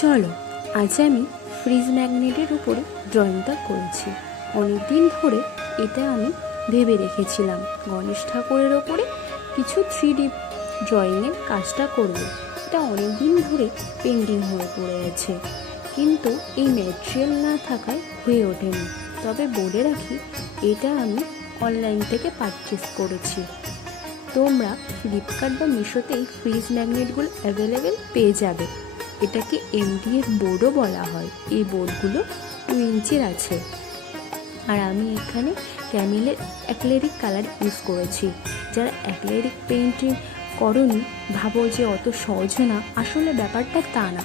চলো আজ আমি ফ্রিজ ম্যাগনেটের উপরে ড্রয়িংটা করেছি। অনেক দিন ধরে এটা আমি ভেবে রেখেছিলাম গণেশ ঠাকুরের ওপরে কিছু 3D ড্রয়িংয়ের কাজটা করব। এটা অনেক দিন ধরে পেন্ডিং হয়ে পড়ে আছে, কিন্তু এই ম্যাটেরিয়াল না থাকায় হয়ে ওঠেনি। তবে বলে রাখি, এটা আমি অনলাইন থেকে পারচেস করেছি। তোমরা ফ্লিপকার্ট বা মিশোতেই ফ্রিজ ম্যাগনেটগুলো অ্যাভেলেবেল পেয়ে যাবে। এটাকে MDF বোর্ডও বলা হয়। এই বোর্ডগুলো 2 ইঞ্চির আছে। আর আমি এখানে ক্যামেলের অ্যাক্রিলিক কালার ইউজ করেছি। যারা অ্যাক্রিলিক পেইন্টিং করনি ভাবো যে অত সহজ না, আসলে ব্যাপারটা তা না।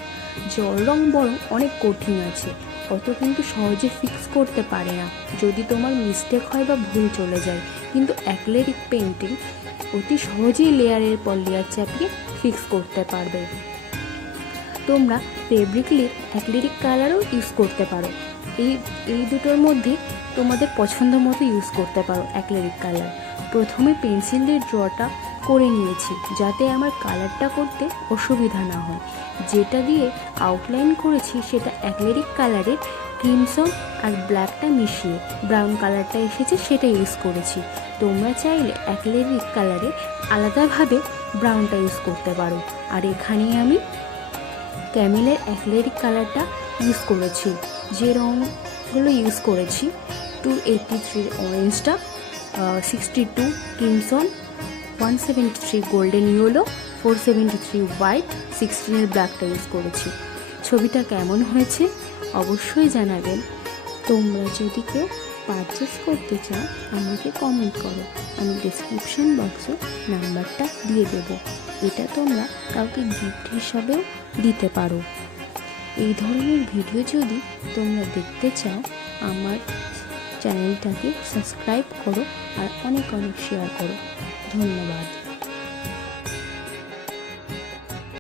জল রং বরং অনেক কঠিন আছে, অত কিন্তু সহজে ফিক্স করতে পারে না। যদি তোমার মিস্টেক হয় বা ভুল চলে যায়, কিন্তু অ্যাক্রিলিক পেইন্টিং অতি সহজেই লেয়ারের পর লেয়ার চাপিয়ে ফিক্স করতে পারবে। তোমরা ফেব্রিক্লির অ্যাক্রিলিক কালারও ইউজ করতে পারো। এই দুটোর মধ্যে তোমাদের পছন্দ মতো ইউজ করতে পারো অ্যাক্রিলিক কালার। প্রথমে পেন্সিল দিয়ে ড্রটা করে নিয়েছি, যাতে আমার কালারটা করতে অসুবিধা না হয়। যেটা দিয়ে আউটলাইন করেছি সেটা অ্যাক্রিলিক কালারের ক্রিমসন আর ব্ল্যাকটা মিশিয়ে ব্রাউন কালারটা এসেছে, সেটা ইউজ করেছি। তোমরা চাইলে অ্যাক্রিলিক কালারে আলাদাভাবে ব্রাউনটা ইউজ করতে পারো। আর এখানেই আমি ক্যামেলের অ্যাক্রিলিক কালারটা ইউজ করেছি। যে রঙগুলো ইউজ করেছি 283 অরেঞ্জটা, 62 ক্রিমসন, 173 গোল্ডেন ইয়েলো, 473 হোয়াইট, 16 ব্ল্যাকটা ইউজ করেছি। ছবিটা কেমন হয়েছে অবশ্যই জানাবেন। তোমরা যদি কেউ পারচেস করতে চাও আমাকে কমেন্ট করো, আমি ডেসক্রিপশন বক্সে নাম্বারটা দিয়ে দেবো। এটা তোমরা কাউকে গিফট হিসাবেও দিতে পারো। এই ধরনের ভিডিও যদি তোমরা দেখতে চাও আমার চ্যানেলটাকে সাবস্ক্রাইব করো আর অনেক শেয়ার করো। ধন্যবাদ।